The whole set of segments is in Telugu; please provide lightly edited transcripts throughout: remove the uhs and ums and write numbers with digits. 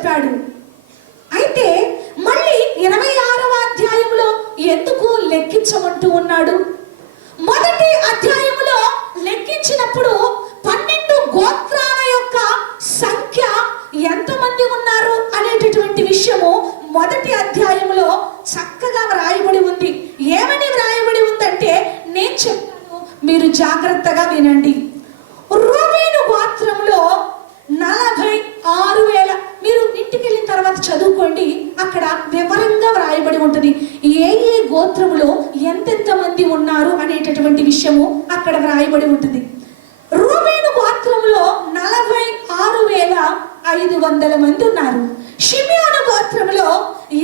చెప్పాడు. అయితే మళ్ళీ 26వ అధ్యాయంలో ఎందుకు లెక్కించమంటూ ఉన్నాడు? మొదటి అధ్యాయంలో లెక్కించినప్పుడు 12 గోత్రాల యొక్క సంఖ్య ఎంతమంది ఉన్నారు అనేటటువంటి విషయము మొదటి అధ్యాయంలో చక్కగా వ్రాయబడి ఉంది. ఏమని వ్రాయబడి ఉందంటే నేను చెప్తాను, మీరు జాగ్రత్తగా వినండి. రూబేను గోత్రంలో 46,000. మీరు ఇంటికి వెళ్ళిన తర్వాత చదువుకోండి, అక్కడ వివరంగా వ్రాయబడి ఉంటుంది. ఏ ఏ గోత్రములో ఎంతెంత మంది ఉన్నారు అనేటటువంటి విషయము అక్కడ వ్రాయబడి ఉంటుంది. రూబేను గోత్రంలో 46,500 మంది ఉన్నారు. షిమియోను గోత్రంలో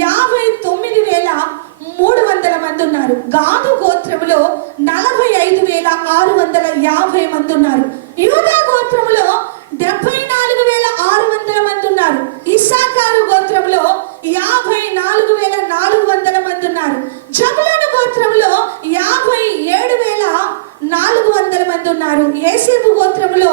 59,300 మంది ఉన్నారు. గాదు గోత్రములో 45,650 మంది ఉన్నారు. యూదా గోత్రములో 74,600 మంది ఉన్నారు. ఇస్సాకారు గోత్రంలో 54,400 మంది ఉన్నారు. జబులూను గోత్రంలో 57,400 మంది ఉన్నారు. యోసేపు గోత్రంలో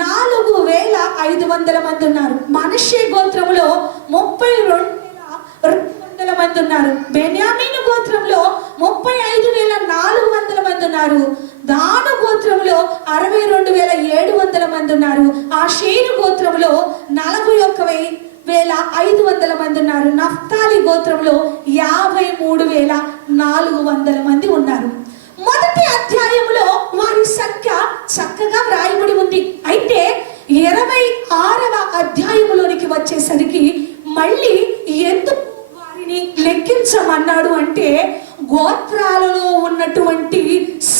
4,500 మంది ఉన్నారు. మనష్షే గోత్రంలో 32,200 మంది ఉన్నారు. బెన్యామీను గోత్రంలో 35,400 మంది ఉన్నారు. దాను గోత్రంలో 62,700 మంది ఉన్నారు. ఆషేరు గోత్రంలో 41,500 మంది ఉన్నారు. నఫ్తాలి గోత్రంలో 53,400 మంది ఉన్నారు. మొదటి అధ్యాయంలో వారి సంఖ్య చక్కగా వ్రాయబడి ఉంది. అయితే 26వ అధ్యాయంలోనికి వచ్చేసరికి మళ్ళీ ఎందుకు వారిని లెక్కించమన్నాడు అంటే, గోత్రాలలో ఉన్నటువంటి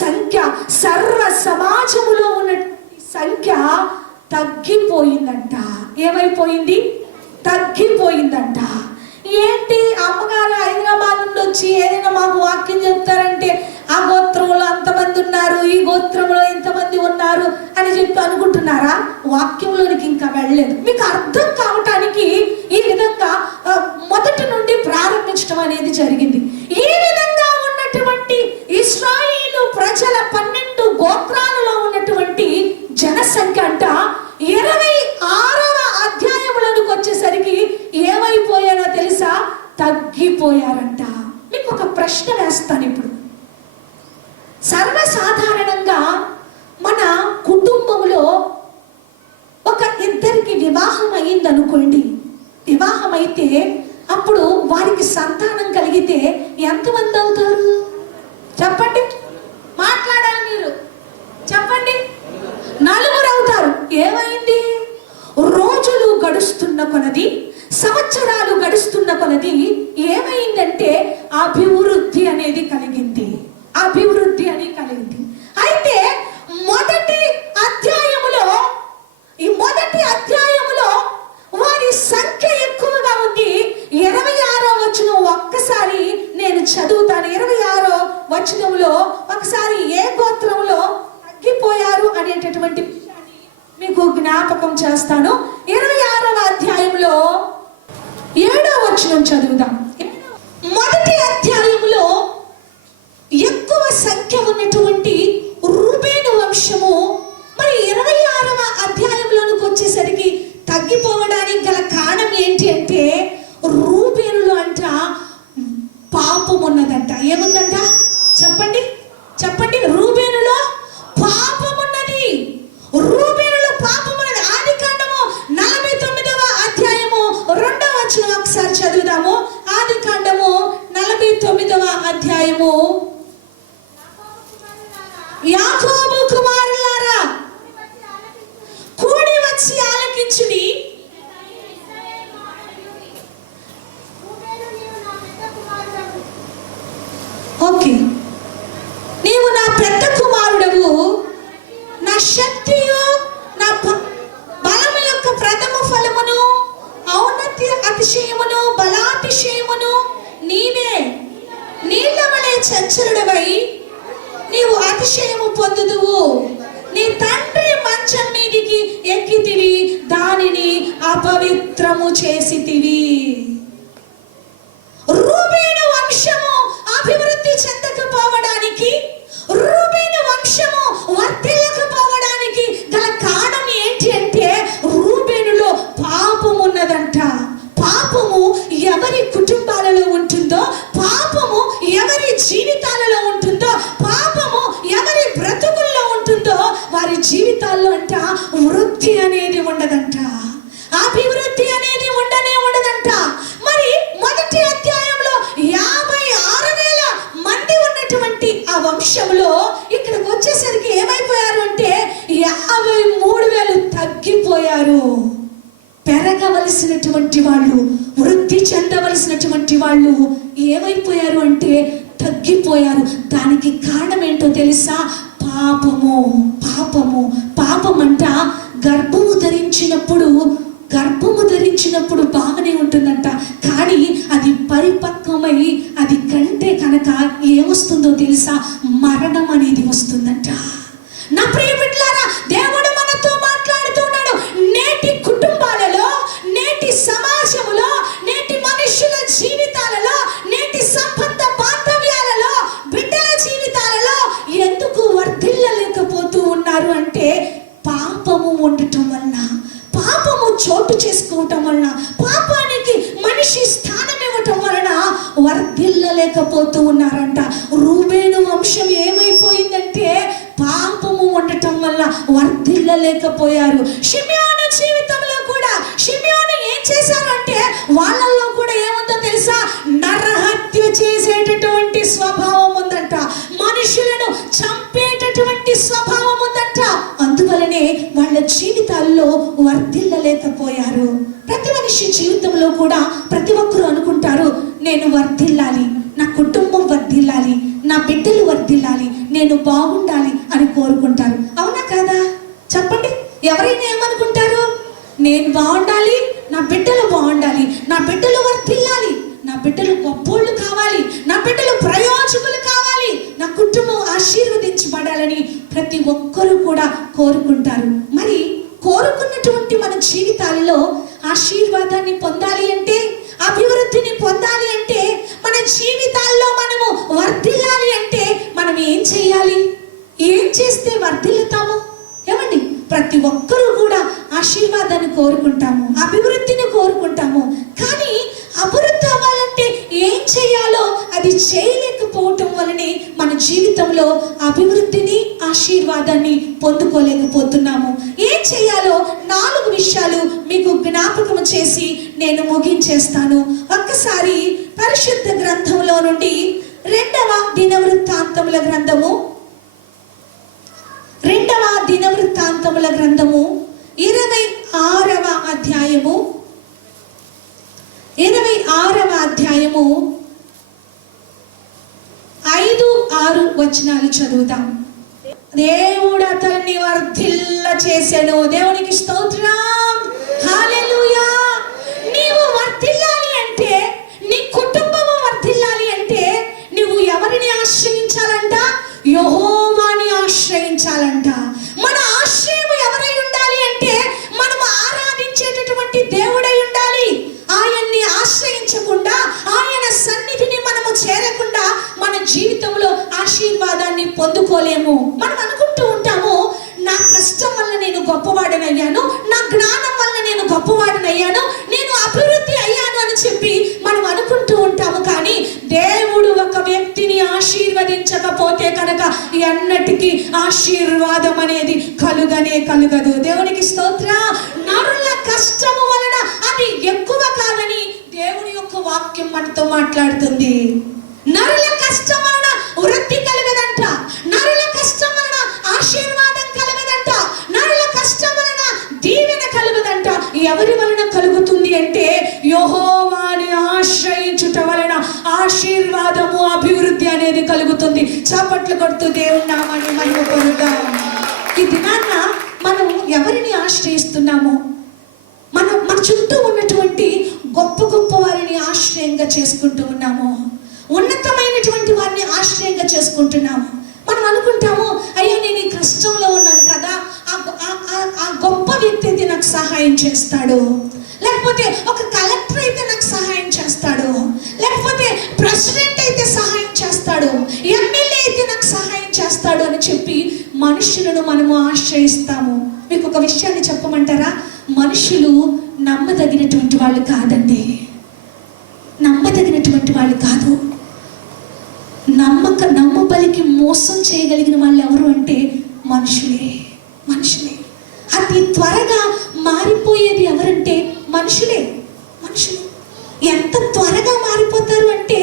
సంఖ్య, సర్వ సమాజములో ఉన్నటువంటి సంఖ్య తగ్గిపోయిందంట. ఏమైపోయింది? తగ్గిపోయిందంట. ఏంటి, అమ్మగారు హైదరాబాద్ నుండి వచ్చి ఏదైనా మాకు వాక్యం చెప్తారంటే ఆ గోత్రంలో అంతమంది ఉన్నారు, ఈ గోత్రంలో ఇంతమంది ఉన్నారు అని చెప్పి అనుకుంటున్నారా? వాక్యంలోనికి ఇంకా వెళ్ళలేదు. మీకు అర్థం కావటానికి ఈ విధంగా మొదటి నుండి ప్రారంభించడం అనేది జరిగింది. ఈ విధంగా ఉన్నటువంటి ఇశ్రాయేలు ప్రజల 12 గోత్రాలలో ఉన్నటువంటి జనసంఖ్య అంట 26వ అధ్యాయంలోనికి వచ్చేసరికి ఏమైపోయారో తెలుసా? తగ్గిపోయారంట. మీకు ఒక ప్రశ్న వేస్తాను ఇప్పుడు. సర్వసాధారణంగా మన కుటుంబంలో ఒక ఇద్దరికి వివాహం అయిందనుకోండి. వివాహం అయితే అప్పుడు వారికి సంతానం కలిగితే ఎంతమంది అవుతారు? చెప్పండి, మాట్లాడాలి మీరు, చెప్పండి. 4 అవుతారు. ఏమైంది? రోజులు గడుస్తున్న కొలది, సంవత్సరాలు గడుస్తున్న కొలది ఏమైందంటే అభివృద్ధి అనేది కలిగింది. అభివృద్ధి అని కలిగింది. అయితే మొదటి అధ్యాయములో వారి సంఖ్య ఎక్కువగా ఉంది. 26వ వచనం ఒక్కసారి నేను చదువుతాను. 26వ వచనంలో ఒకసారి ఏ గోత్రంలో తగ్గిపోయారు అనేటటువంటి విషయాన్ని మీకు జ్ఞాపకం చేస్తాను. 26వ అధ్యాయంలో 7వ వచనం చదువుదాం. మొదటి అధ్యాయంలో ఎక్కువ సంఖ్య ఉన్నటువంటి రూబేను వంశము మరి 26వ అధ్యాయంలోనికి వచ్చేసరికి తగ్గిపోవడానికి గల కారణం ఏంటి అంటే, రూబేనులో అంట పాపం ఉన్నదంట. ఏముందంట? చెప్పండి, చెప్పండి. రూబేనులో పాపం ఉన్నది. రూబేనులో పాపం ఉన్నది. ఆదికాండము 49వ అధ్యాయము 2వ వచనం ఒకసారి చదువుదాము. ఆదికాండము 49వ అధ్యాయము. యాకోబు కుమారులారా కూడి వచ్చి ఆలకించుడి. ఓకే, నీవు నా పెద్ద కుమారుడవు, నా శక్తియు, నా బలము యొక్క ప్రథమ ఫలమును, ఔన్నత్య అతిశయమును, బలాతిశయమును నీవే. నీళ్ళ వలె చంచలుడవై నీవు అతిశయము పొందుదువు. వృద్ధి అనేది ఉండదంట, అభివృద్ధి అనేది ఉండదంట. మరి మొదటి అధ్యాయంలో 56,000 మంది ఉన్నటువంటి ఆ వంశంలో ఇక్కడికి వచ్చేసరికి ఏమైపోయారు అంటే 53,000 తగ్గిపోయారు. పెరగవలసినటువంటి వాళ్ళు, వృద్ధి చెందవలసినటువంటి వాళ్ళు ఏమైపోయారు అంటే తగ్గిపోయారు. దానికి కారణం ఏంటో తెలుసా? పాపము. పాపం అంట గర్భము ధరించినప్పుడు బాగానే ఉంటుందంట, కానీ అది పరిపక్వమై అది కంటే కనుక ఏమొస్తుందో తెలుసా? మరణం అనేది వస్తుందంట. నా ప్రియ బిడ్డలారా, దేవుడు మనతో మాట్లాడుతున్నాడు. నేటి కుటుంబాలలో, నేటి సమాజంలో, నేటి మనుషుల జీవితాలలో, నేటి సంబంధ బాంధవ్యాలలో, బిడ్డల జీవితాలలో ఎందుకు వర్ధిల్లలేకపోతూ ఉన్నారు అంటే పాపము ఉండటం వలన, పాపము చోటు చేసుకోవటం వలన, పాపానికి మనిషి స్థానం ఇవ్వటం వలన వర్ధిల్లలేకపోతూ ఉన్నారంట. రూబేను వంశం ఏమైపోయిందంటే పాపము ఉండటం వల్ల వర్ధిల్లలేకపోయారు. షిమ్యోను జీవితంలో కూడా షిమ్యోను ఏం చేశారంటే వాళ్ళల్లో కూడా ఏముందో తెలుసా? నరహత్య చేసేటటువంటి స్వభావం ఉందంట, మనుషులను చంపేటటువంటి స్వభావం ఉందంట. అందువలనే వాళ్ళ జీవితాల్లో వర్ధిల్లలేకపోయారు. ప్రతి మనిషి జీవితంలో కూడా ప్రతి ఒక్కరూ అనుకుంటారు, నేను వర్ధిల్లాలి, నా కుటుంబం వర్ధిల్లాలి, నా బిడ్డలు వర్ధిల్లాలి, నేను బాగుండాలి అని కోరుకుంటారు. అవునా కాదా? చెప్పండి. ఎవరైనా ఏమనుకుంటారు? నేను బాగుండాలి, నా బిడ్డలు బాగుండాలి, నా బిడ్డలు వర్ధిల్లాలి, నా బిడ్డలు గొప్పోళ్ళు కావాలి, నా బిడ్డలు ప్రయోజకులు కావాలి, నా కుటుంబం ఆశీర్వదించబడాలని ప్రతి ఒక్కరూ కూడా కోరుకుంటారు. మరి కోరుకున్నటువంటి మన జీవితాల్లో ఆశీర్వాదాన్ని పొందాలి అంటే, అభివృద్ధిని పొందాలి అంటే, మన జీవితాల్లో మనము వర్ధిల్లాలి అంటే మనం ఏం చేయాలి? ఏం చేస్తే వర్ధిల్లుతాము? ఏమండి, ప్రతి ఒక్కరూ కూడా ఆశీర్వాదాన్ని కోరుకుంటాము, అభివృద్ధిని కోరుకుంటాము. కానీ అభివృద్ధి అవ్వాలంటే ఏం చేయాలో అది చేయలేకపోవటం వలనే మన జీవితంలో అభివృద్ధిని, ఆశీర్వాదాన్ని పొందుకోలేకపోతున్నాము. ఏం చేయాలో 4 విషయాలు మీకు జ్ఞాపకం చేసి నేను ముగించేస్తాను. ఒక్కసారి పరిశుద్ధ గ్రంథంలో నుండి 2వ దినవృత్తాంతముల గ్రంథము 26వ అధ్యాయము 5-6 వచనాలు చదువుదాం. దేవుడు అతన్ని వర్ధిల్ల చేసెను. దేవునికి స్తోత్రం, హల్లెలూయా. నీవు వర్ధిల్లాలి అంటే, నీ కుటుంబము వర్ధిల్లాలి అంటే నువ్వు ఎవరిని ఆశ్రయించాలంట? యెహోవాని ఆశ్రయించాలంట. మన ఆశ్రయం ఎవరై ఉండాలి అంటే మనము ఆరాధించేటటువంటి దేవుడై ఉండాలి. ఆయన్ని ఆశ్రయించకుండా, ఆయన సన్నిధిని మనము చేరకుండా మన జీవితంలో ఆశీర్వాదాన్ని పొందుకోలేము. మనం అనుకుంటూ ఉంటాము, నా కష్టం వల్ల నేను గొప్పవాడనయ్యాను, నా జ్ఞానం వల్ల నేను గొప్పవాడనయ్యాను, నేను అభివృద్ధి అయ్యాను అని చెప్పి మనం అనుకుంటూ ఉంటాము. కానీ దేవుడు ఒక వ్యక్తిని ఆశీర్వదించకపోతే కనుక ఎన్నటికీ ఆశీర్వాదం అనేది కలుగదు. దేవునికి స్తోత్రం. నరుల కష్టము వలన అది ఎక్కువ కాదని దేవుని యొక్క వాక్యం మనతో మాట్లాడుతుంది. నరుల కష్టం వలన వృద్ధి కలగదంట, నరుల కష్టం వలన ఆశీర్వాదం కలగదంట, నరుల కష్టం వలన దీవెన కలుగదంట. ఎవరి వలన కలుగుతుంది అంటే యెహోవాని ఆశ్రయించుట వలన ఆశీర్వాదము, అభివృద్ధి అనేది కలుగుతుంది. చప్పట్లు కొడుతూ దేవుని నామాన్ని మహిమ పొందుదాం. ఈ దినాన్న మనం ఎవరిని ఆశ్రయిస్తున్నామో, మన చుట్టూ ఉన్నటువంటి గొప్ప వారిని ఆశ్రయంగా చేసుకుంటూ ఉన్నాము, ఉన్నతమైనటువంటి వారిని ఆశ్రయంగా చేసుకుంటున్నాము. మనం అనుకుంటాము, అయ్యా నేను ఈ కష్టంలో ఉన్నాను కదా, ఆ గొప్ప వ్యక్తి అయితే నాకు సహాయం చేస్తాడు, లేకపోతే ఒక కలెక్టర్ అయితే నాకు సహాయం చేస్తాడు, లేకపోతే ప్రెసిడెంట్ అయితే సహాయం చేస్తాడు, ఎమ్మెల్యే అయితే నాకు సహాయం చేస్తాడు అని చెప్పి మనుషులను మనము ఆశ్రయిస్తాము. మీకు ఒక విషయాన్ని చెప్పమంటారా? మనుషులు నమ్మదగినటువంటి వాళ్ళు కాదండి, నమ్మదగినటువంటి వాళ్ళు కాదు. నమ్మబలికి మోసం చేయగలిగిన వాళ్ళు ఎవరు అంటే మనుషులే. అతి త్వరగా మారిపోయేది ఎవరంటే మనుషులే. మనుషులు ఎంత త్వరగా మారిపోతారు అంటే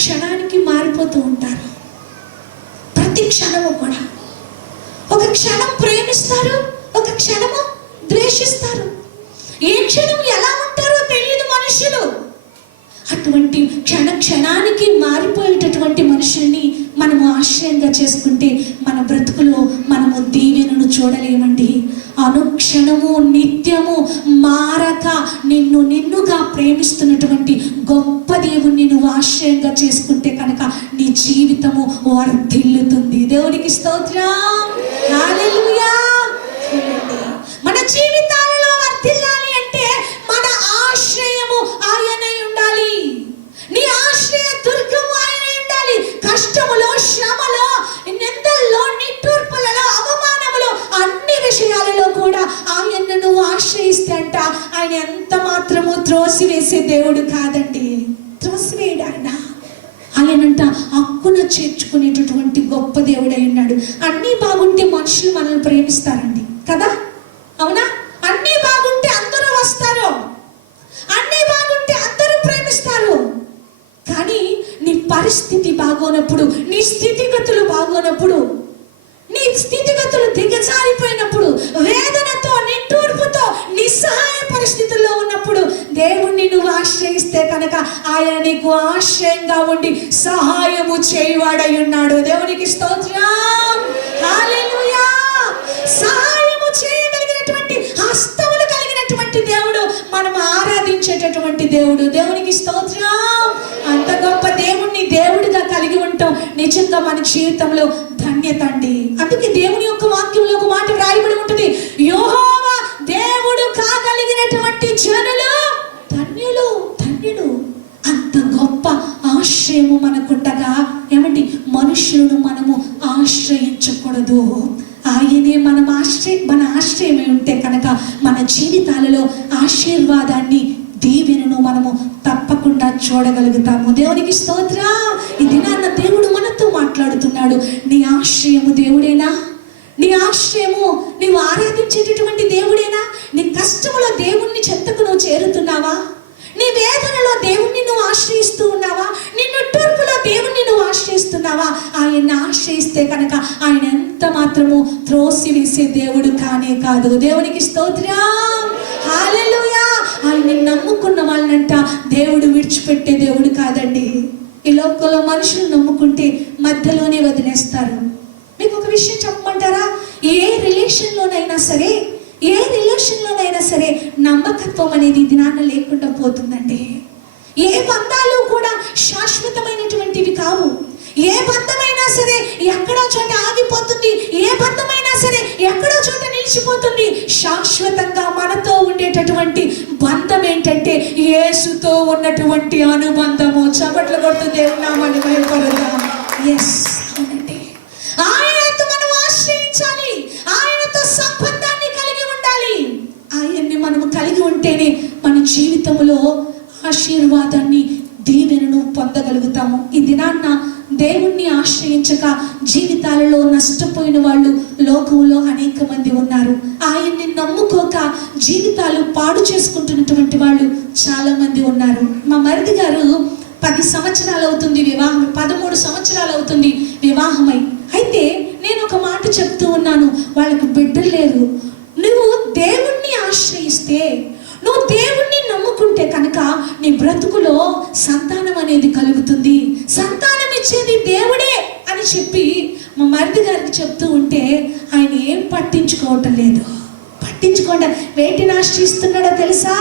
క్షణానికి మారిపోతూ ఉంటారు. ప్రతి క్షణము కూడా ఒక క్షణం ప్రేమిస్తారు, ఒక క్షణము ద్వేషిస్తారు. ఏ క్షణం ఎలా ఉంటారో తెలియదు మనుషులు. అటువంటి క్షణానికి మారిపోయేటటువంటి మనుషుల్ని మనము ఆశ్రయంగా చేసుకుంటే మన బ్రతుకులో మనము దీవెనను చూడలేమండి. అనుక్షణము నిత్యము మారక నిన్నుగా ప్రేమిస్తున్నటువంటి గొప్ప దేవుణ్ణి నువ్వు ఆశ్రయంగా చేసుకుంటే కనుక నీ జీవితము వర్ధిల్లుతుంది. దేవునికి స్తోత్రం, హల్లెలూయా. మన జీవితాలలో వర్ధిల్లాలి అంటే మన ఆశ్రయము ఆయనై ఉండాలి. నీ ఆశ్రయ దుర్గము ఆయన ఉండాలి. కష్టములో, శ్రమలో, నిందల్లో, నిట్టూర్పులలో, అవమానములో, అన్ని విషయాలలో కూడా ఆయన్ను నువ్వు ఆశ్రయిస్తే అంట ఆయన ఎంత మాత్రము త్రోసివేసే దేవుడు కాదండి. త్రోసివేయడు ఆయన. ఆయనంట హక్కున చేర్చుకునేటటువంటి గొప్ప దేవుడై ఉన్నాడు. అన్నీ బాగుంటే మనుషులు మనల్ని ప్రేమిస్తారండి కదా, అవునా? అన్నీ బాగుంటే అందరూ వస్తారు, అన్నీ బాగుంటే అందరూ ప్రేమిస్తారు. కానీ నీ పరిస్థితి బాగోనప్పుడు, నీ స్థితిగతులు బాగోనప్పుడు, నీ స్థితిగతులు దిగజారిపోయినప్పుడు, వేదనతో, నిట్టూర్పుతో, నిస్సహాయ పరిస్థితుల్లో ఉన్నప్పుడు దేవుణ్ణి నువ్వు ఆశ్రయిస్తే కనుక ఆయన నీకు ఆశ్రయంగా ఉండి సహాయము చేయవాడై ఉన్నాడు. దేవునికి స్తోత్రం, హల్లెలూయా. సహాయము చేయగలిగినటువంటి హస్తములు కలిగినటువంటి దేవుడు, మనం ఆరాధించేటటువంటి దేవుడు. దేవునికి స్తోత్రం. అంత గొప్ప దేవుణ్ణి దేవుడిగా కలిగి ఉంటాం నిజంగా మన జీవితంలో ధన్యత అండి. అందుకే దేవుని యొక్క వాక్యంలో ఒక మాట వ్రాయబడి ఉంటుంది, యెహోవా దేవుడు కాగలిగినటువంటి జనులు ధన్యులు, ధన్యులు. అంత గొప్ప ఆశ్రయము మనకుండగా ఏమండి మనుషులను మనము ఆశ్రయించకూడదు. ఆయనే మన ఆశ్రయమై ఉంటే కనుక మన జీవితాలలో ఆశీర్వాదాన్ని, దీవెనను మనము తప్పకుండా చూడగలుగుతాము. దేవునికి స్తోత్రం. ఈ దినాన్న దేవుడు మనతో మాట్లాడుతున్నాడు. నీ ఆశ్రయము దేవుడేనా? నీ ఆశ్రయము నీవు ఆరాధించేటటువంటి దేవుడేనా? నీ కష్టములో దేవుణ్ణి చెంతకు నువ్వు చేరుతున్నావా? నీ వేదనలో దేవుణ్ణి నువ్వు ఆశ్రయిస్తూ ఉన్నావా? నీ నిట్టూర్పులో దేవుణ్ణి నువ్వు ఆశ్రయిస్తున్నావా? ఆయన్ని ఆశ్రయిస్తే కనుక ఆయన ఎంత మాత్రము త్రోసివేసే దేవుడు కానే కాదు. దేవునికి స్తోత్రం, హల్లెలూయా. ఆయన్ని నమ్ముకున్న వాళ్ళనంట దేవుడు విడిచిపెట్టే దేవుడు కాదండి. ఈ లోకంలో మనుషులు నమ్ముకుంటే మధ్యలోనే వదిలేస్తారు. మీకు ఒక విషయం చెప్పమంటారా? ఏ రిలేషన్లోనైనా సరే నమ్మకత్వం అనేది దినాన్న లేకుండా పోతుందండి. ఏ బంధాలు కూడా శాశ్వతమైనటువంటివి కావు. ఏ బంధమైనా సరే ఎక్కడో చోట ఆగిపోతుంది. ఏ బంధమైనా సరే ఎక్కడో చోట నిలిచిపోతుంది. శాశ్వతంగా మనతో ఉండేటటువంటి బంధం ఏంటంటే యేసుతో ఉన్నటువంటి అనుబంధము. చప్పట్లు కొడుతూ దేవుని నామాన్ని మహిమపరుద్దాం. ఎస్, అవునండి. ఆయనతో మనం ఆశ్రయించాలి. ఆయనతో సంబంధాన్ని కలిగి ఉండాలి. ఆయన్ని మనము కలిగి ఉంటేనే మన జీవితంలో ఆశీర్వాదాన్ని, దీవెనను పొందగలుగుతాము. ఈ దినాన్న దేవుణ్ణి ఆశ్రయించక జీవితాలలో నష్టపోయిన వాళ్ళు లోకంలో అనేక మంది ఉన్నారు. ఆయన్ని నమ్ముకోక జీవితాలు పాడు చేసుకుంటున్నటువంటి వాళ్ళు చాలా మంది ఉన్నారు. మా మరిది గారు 10 సంవత్సరాలు అవుతుంది వివాహం, 13 సంవత్సరాలు అవుతుంది వివాహమై. అయితే నేను ఒక మాట చెప్తూ ఉన్నాను, వాళ్ళకి బిడ్డలు లేరు. నువ్వు దేవుణ్ణి ఆశ్రయిస్తే, నువ్వు దేవుణ్ణి నమ్ముకుంటే కనుక నీ బ్రతుకులో సంతానం అనేది కలుగుతుంది. సంతానం ఇచ్చేది దేవుడే అని చెప్పి మా మరిది గారికి చెప్తూ ఉంటే ఆయన ఏం పట్టించుకోవటం లేదు. పట్టించుకోండి, వేటిని ఆశ్రయిస్తున్నాడో తెలుసా?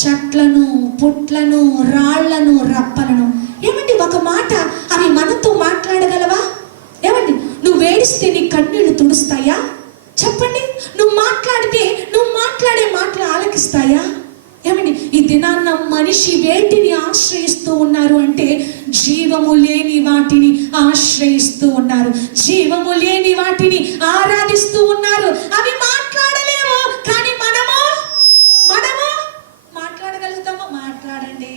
చెట్లను, పుట్లను, రాళ్లను, రప్పలను. ఏమండి ఒక మాట అవి మనతో మాట్లాడగలవా? ఏమండి నువ్వు వేడిస్తే నీ కన్నీళ్లు తుడుస్తాయా? చెప్పండి. నువ్వు మాట్లాడితే నువ్వు మాట్లాడే మాటలు ఆలకిస్తాయా? ఏమండి ఈ దినాన్న మనిషి వేటిని ఆశ్రయిస్తూ ఉన్నారు అంటే జీవము లేని వాటిని ఆశ్రయిస్తూ ఉన్నారు. జీవము లేని వాటిని ఆరాధిస్తూ ఉన్నారు. అవి మాట్లాడలేవు, కానీ మనము మాట్లాడగలుగుతామా? మాట్లాడండి.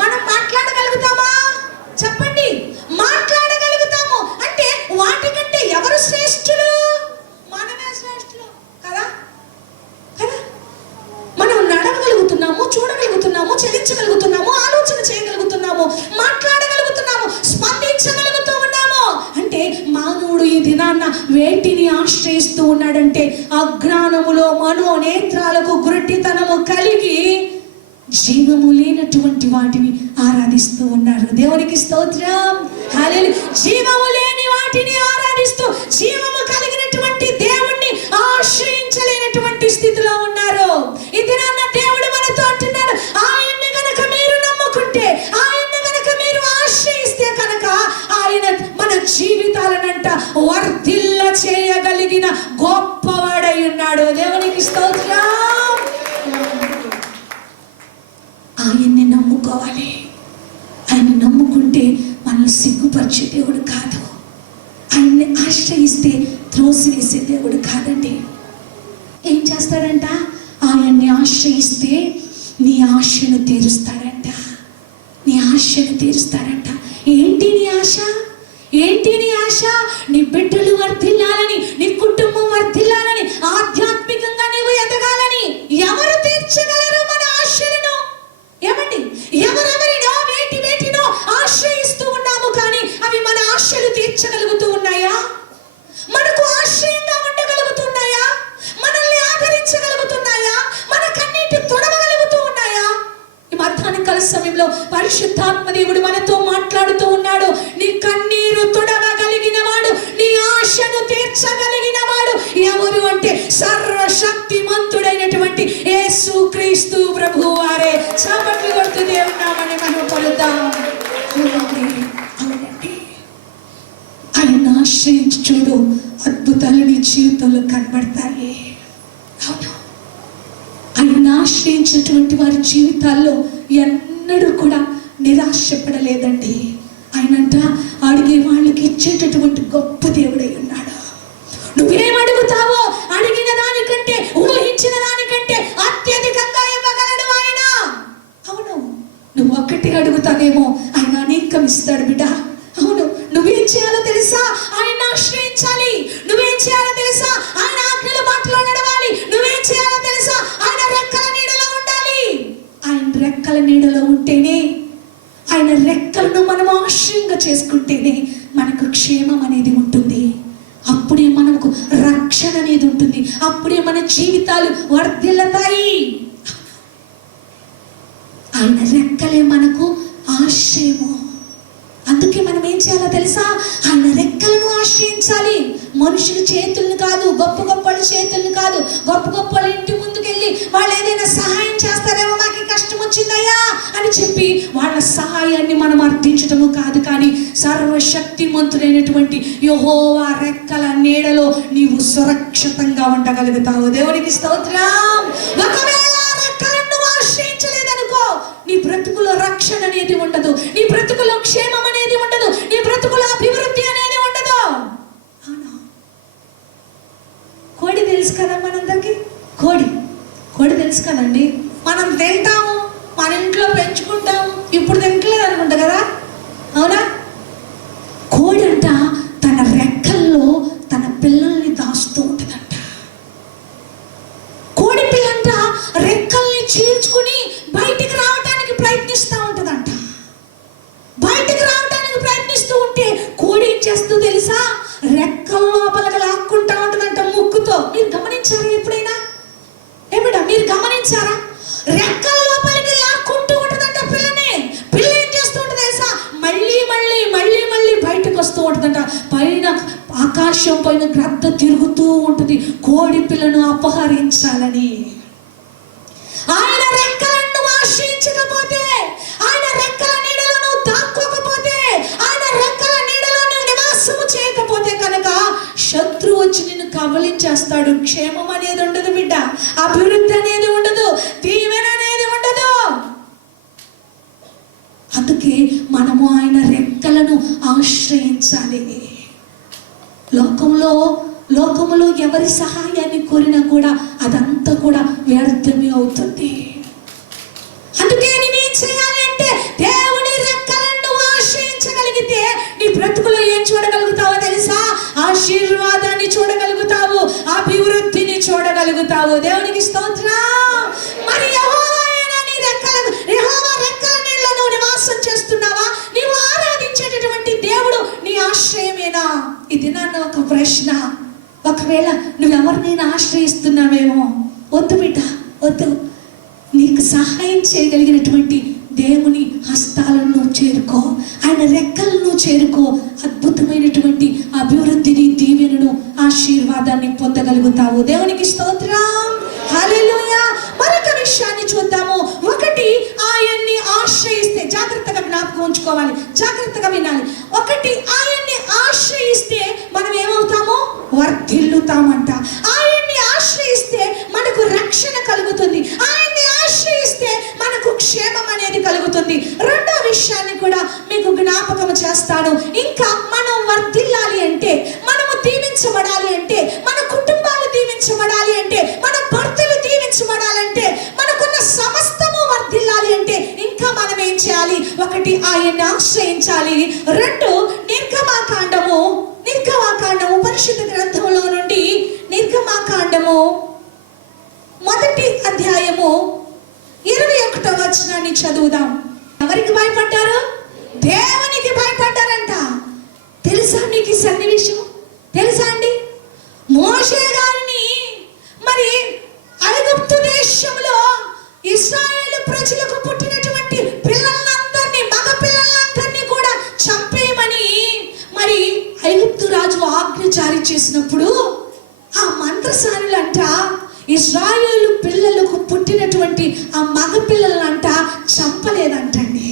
మనం మాట్లాడగలుగుతామా? చెప్పండి. మాట్లాడగలుగుతాము అంటే వాటికంటే ఎవరు శ్రేష్ఠులు? మనమే శ్రేష్ఠులు కదా. ఆలోచించగలుగుతున్నాము, ఆలోచన చేయగలుగుతున్నాము, మాట్లాడగలుగుతున్నాము, స్పందించగలుగుతూ ఉన్నాము అంటే మానవుడు ఈ దినాన్న వేటిని ఆశ్రయిస్తూ ఉన్నాడంటే అజ్ఞానములో మనోనేత్రాలకు గుడ్డితనము కలిగి జీవము లేనటువంటి వాటిని ఆరాధిస్తూ ఉన్నారు. దేవునికి స్తోత్రం. హల్లెలూయా. జీవము లేని వాటిని ఆరాధిస్తూ జీవము కలిగినటువంటి దేవుణ్ణి ఆశ్రయించలేనటువంటి స్థితిలో ఉన్నారు. ఇదినాన్న దేవుడు మనతో అంటున్నాడు, ఆయన్ని గనక మీరు నమ్ముకుంటే, ఆయన్ని గనక మీరు ఆశ్రయిస్తే కనుక ఆయన మన జీవితాలనంట వర్ధిల్ల చేయగలిగిన గొప్పవాడై ఉన్నాడు. దేవునికి స్తోత్రం. ఆయన్ని నమ్ముకోవాలి. ఆయన్ని నమ్ముకుంటే మనల్ని సిగ్గుపరిచే దేవుడు కాదు. ఆయన్ని ఆశ్రయిస్తే త్రోసివేసే దేవుడు కాదండి. ఏం చేస్తాడంట? ఆయన్ని ఆశ్రయిస్తే నీ ఆశను తీరుస్తాడంట. నీ ఆశను తీరుస్తాడంట. ఏంటి నీ ఆశ? ఏంటి నీ ఆశ? నీ బిడ్డలు వర్ధిల్లాలని, నీ కుటుంబం వర్ధిల్లాలని, ఆధ్యాత్మికంగా నీవు ఎదగాలని. ఎవరు తీర్చగలరు మన ఆశలను? ఏమండి, ఎవరెవరినో వేటినో ఆశ్రయిస్తూ ఉన్నాము, కానీ అవి మన ఆశలు తీర్చగలుగుతూ ఉన్నాయా? మనకు ఆశ్రయంగా ఉండగలుగుతున్నాయా? మనల్ని ఆదరించగలుగుతున్నాయా? మన కన్నీటి తొడవగలుగుతూ ఉన్నాయా? ఈ మధ్యాహ్నకాల సమయంలో పరిశుద్ధాత్మ దేవుడు మనతో మాట్లాడుతూ ఉన్నాడు. నీ కన్నీరు తొడవగలిగిన వాడు, నీ ఆశను తీర్చగలిగిన వాడు ఎవరు అంటే సర్వశక్తిమంతుడైనటువంటి యేసుక్రీస్తు ప్రభువు వారే. చప్పట్లు కొడుతూ దేవుని నామమున మనం పలుకుదాం. ఆయన ఆశ్రయించి చూడు, అద్భుతాలు నీ జీవితంలో కనబడతాయి. అవును, ఆయన ఆశ్రయించినటువంటి వారి జీవితాల్లో ఎన్నడూ కూడా నిరాశపడలేదండి. ఆయనంట అడిగే వాళ్ళకి ఇచ్చేటటువంటి గొప్ప దేవుడై ఉన్నాడు. నువ్వేం అడుగుతావో అడిగిన దానికంటే, ఊహించిన దానికంటే అత్యధికంగా ఇవ్వగలడు ఆయన. అవును, నువ్వు ఒక్కటి అడుగుతావేమో, ఆయన అనేకం ఇస్తాడు బిడ్డ. అవును, నువ్వేం చేయాలో తెలుసా? ఆయన ఆశ్రయించాలి. నువ్వేం చేయాలో తెలుసా? ఆయన ఆజ్ఞల బాటలో నడవాలి. నువ్వేం చేయాలో తెలుసా? ఆయన రెక్కల నీడలో ఉండాలి. ఆయన రెక్కల నీడలో ఉంటేనే, ఆయన రెక్కలను మనం ఆశ్రయంగా చేసుకుంటేనే మనకు క్షేమం అనేది ఉంటుంది. అప్పుడే మనకు రక్షణ అనేది ఉంటుంది. అప్పుడే మన జీవితాలు వర్ధిల్లుతాయి. ఆయన రెక్కలే మనకు ఆశ్రయము. అందుకే మనం ఏం చేయాలో తెలుసా? ఆయన రెక్కలను ఆశ్రయించాలి. మనుషుల చేతులను కాదు, గొప్ప గొప్ప చేతులను కాదు. గొప్ప గొప్ప ఇంటి ముందుకెళ్ళి వాళ్ళు ఏదైనా సహాయం చేస్తారేమో, మాకు కష్టం వచ్చిందయ్యా అని చెప్పి వాళ్ళ సహాయాన్ని మనం అర్థించటము కాదు, కానీ సర్వశక్తిమంతుడైనటువంటి యెహోవా రెక్కల నీడలో నీవు సురక్షితంగా ఉండగలుగుతావు. దేవునికి స్తోత్రం. ఒకవేళ రెక్కలను ఆశ్రయించలేదనుకో, నీ బ్రతుకులో రక్షణ అనేది ఉండదు, నీ బ్రతుకులో క్షేమం అనేది ఉండదు, నీ బ్రతుకులో అభివృద్ధి అనేది ఉండదు. అవునా? కోడి తెలుసు కదా మనందరికి. కోడి తెలుసు కదండి. మనం తింటాము, మన ఇంట్లో పెంచుకుంటాము. ఇప్పుడు తింటలేదు అనుకుంటా కదా, అవునా? కోడి అంట తన రెక్కల్లో తన పిల్లల్ని దాస్తూ ఉంటుందంట. కోడి పిల్లంట రెక్కల్ని చీల్చుకుని బయటికి రావడానికి ప్రయత్నిస్తూ ఉంటుందంట. బయటికి రావడానికి ప్రయత్నిస్తూ ఉంటే కోడి ఏం చేస్తూ తెలుసా? రెక్కల లోపలకి లాక్కుంటా ఉంటుందంట ముక్కుతో. మీరు గమనించారా ఎప్పుడైనా? ఏమిటా మీరు గమనించారా? రెక్కల లోపలికి లాక్కుంటూ ఉంటుందంట పిల్లని. పిల్ల ఏం చేస్తూ ఉంటుంది తెలుసా? మళ్ళీ మళ్ళీ మళ్ళీ మళ్ళీ బయటకు వస్తూ ఉంటుందంట. పైన ఆకాశం పైన గ్రద్ద తిరుగుతూ ఉంటుంది కోడి పిల్లను అపహరించాలని. ఆయన రెక్కలను ఆశ్రయించకపోతే, ఆయన రెక్కల నీడలో నువ్వు దాక్కోకపోతే, ఆయన రెక్కల నీడలో నువ్వు నివాసము చేయకపోతే కనుక శత్రువు వచ్చి నిన్ను కబలించేస్తాడు. క్షేమం అనేది ఉండదు బిడ్డ, అభివృద్ధి అనేది ఉండదు, దీవెన అనేది ఉండదు. అందుకే మనము ఆయన రెక్కలను ఆశ్రయించాలి. లోకములో ఎవరి సహాయాన్ని కోరినా కూడా అదంతా కూడా వ్యర్థమే అవుతుంది. అందుకే నువ్వేం చేయాలి అంటే దేవుని రెక్కలను ఆశ్రయించగలిగితే నీ బ్రతుకులో ఏం చూడగలుగుతావో తెలుసా? ఆశీర్వాదాన్ని చూడగలుగుతావు, అభివృద్ధిని చూడగలుగుతావు. దేవునికి స్తోత్రం. మరి యెహోవా నివాసం చేస్తున్నావా? నీవు ఆరాధించేటటువంటి దేవుడు నీ ఆశ్రయమేనా? ఇది నన్ను ఒక ప్రశ్న. ఒకవేళ నువ్వెవరినైనా ఆశ్రయిస్తున్నావేమో, వద్దు బిడ్డ, వద్దు. నీకు సహాయం చేయగలిగినటువంటి దేవుని హస్తాలను నువ్వు చేరుకో, ఆయన రెక్కలను చేరుకో. అద్భుతమైనటువంటి అభివృద్ధిని, దీవెనను, ఆశీర్వాదాన్ని పొందగలుగుతావు. దేవునికి స్తోత్రం, హల్లెలూయా. మరొక విషయాన్ని చూద్దాము. ఒకటి, ఆయన్ని ఆశ్రయిస్తే, జాగ్రత్తగా జ్ఞాపకం ఉంచుకోవాలి, జాగ్రత్తగా వినాలి. ఒకటి, ఆయన్ని ఆశ్రయిస్తే మనం ఏమవుతామో? వర్ధిల్లుతామంట. ఆయన్ని ఆశ్రయిస్తే మనకు రక్షణ కలుగుతుంది. ఆయన్ని ఆశ్రయిస్తే మనకు క్షేమం అనేది కలుగుతుంది. రెండో విషయాన్ని కూడా మీకు జ్ఞాపకం చేస్తాను. ఇంకా మనం వర్ధిల్లాలి అంటే, మనము దీవించబడాలి అంటే, మన కుటుంబాలు దీవించబడాలి అంటే, మన భర్తలు దీవించబడాలంటే, మనకున్న సమస్తము వర్ధిల్లాలి అంటే ఇంకా మనం ఏం చేయాలి? ఒకటి, ఆయన్ని ఆశ్రయించాలి. రెండు, నిర్గమాకాండము పరిశుద్ధ గ్రంథంలో నుండి నిర్గమాకాండము 1వ అధ్యాయము 21వ వచనాన్ని చదువుదాం. ఎవరికి భయపడ్డారు? దేవునికి భయపడ్డారంట. తెలుసా మీకు ఈ సన్నివేశం? తెలుసా అండి? మోషే గారిని మరి ఐగుప్తు దేశంలో ఇశ్రాయేలు ప్రజలకు పుట్టినటువంటి పిల్లలందరినీ, మగ పిల్లలందరినీ కూడా చంపేయమని మరి ఐగుప్తు రాజు ఆజ్ఞ జారీ చేసినప్పుడు ఆ మంత్రసానులంట ఇశ్రాయేలు పిల్లలకు పుట్టినటువంటి ఆ మగ పిల్లలంట చంపలేదంటండి.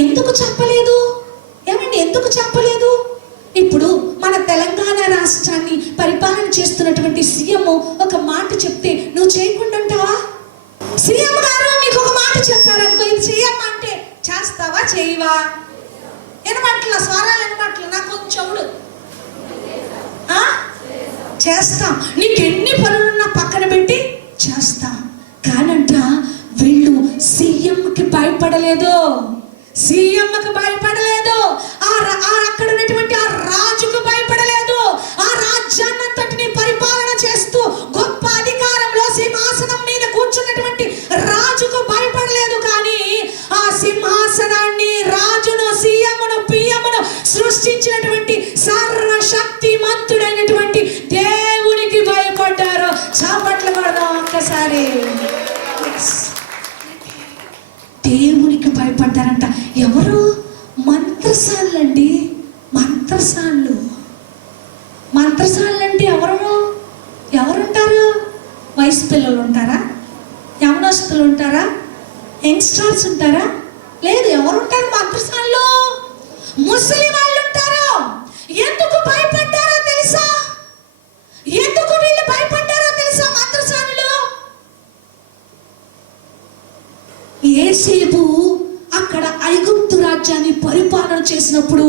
ఎందుకు చంపలేదు? ఏమండి, ఎందుకు చంపలేదు? ఇప్పుడు మన తెలంగాణ రాష్ట్రాన్ని పరిపాలన చేస్తున్నటువంటి సీఎం ఒక మాట చెప్తే నువ్వు చేయకుండా ఉంటావా? సీఎం గారు మీకు ఒక మాట చెప్పారనుకో, ఇది చెయ్యమంటే చేస్తావా, చేయవా? ఎనమాటల స్వరాలు, ఎనమాటలు నాకు చెవుడు చేస్తాం. నీకు ఎన్ని పనులున్నా పక్కన పెట్టి చేస్తాం. కానంట వీళ్ళు సీఎంకి భయపడలేదు, సీఎంకి భయపడలేదు, అక్కడ ఉన్నటువంటి ఆ రాజుకు భయపడలేదు. ఆ రాజ్యాన్నంతటిని పరిపాలన చేస్తూ గొప్ప అధికారంలో సింహాసనం మీద కూర్చున్నటువంటి రాజుకు భయపడలేదు. కానీ ఆ సింహాసనాన్ని, రాజును, సీఎంను, పిఎంను సృష్టించినటువంటి సర్వశక్తిమంతుడైనటువంటి దేవునికి భయపడ్డారు. చాపట్లు కొడదాం ఒక్కసారి. దేవునికి భయపడ్డారంట. ఎవరు? మంత్రసానులండి. మంత్రసానులు అంటే ఎవరుంటారు? వయసు పిల్లలు ఉంటారా? యవనస్తులు ఉంటారా? యంగ్స్టర్స్ ఉంటారా? లేదు. ఎవరుంటారు మంత్రసానులు? ముసలి వాళ్ళు ఉంటారు. ఎందుకు భయపడ్డారో తెలుసా? ఎందుకు వీళ్ళు భయపడ్డారో తెలుసా? మంత్రసానులు యేసేపు అక్కడ ఐగుప్తు రాజ్యాన్ని పరిపాలన చేసినప్పుడు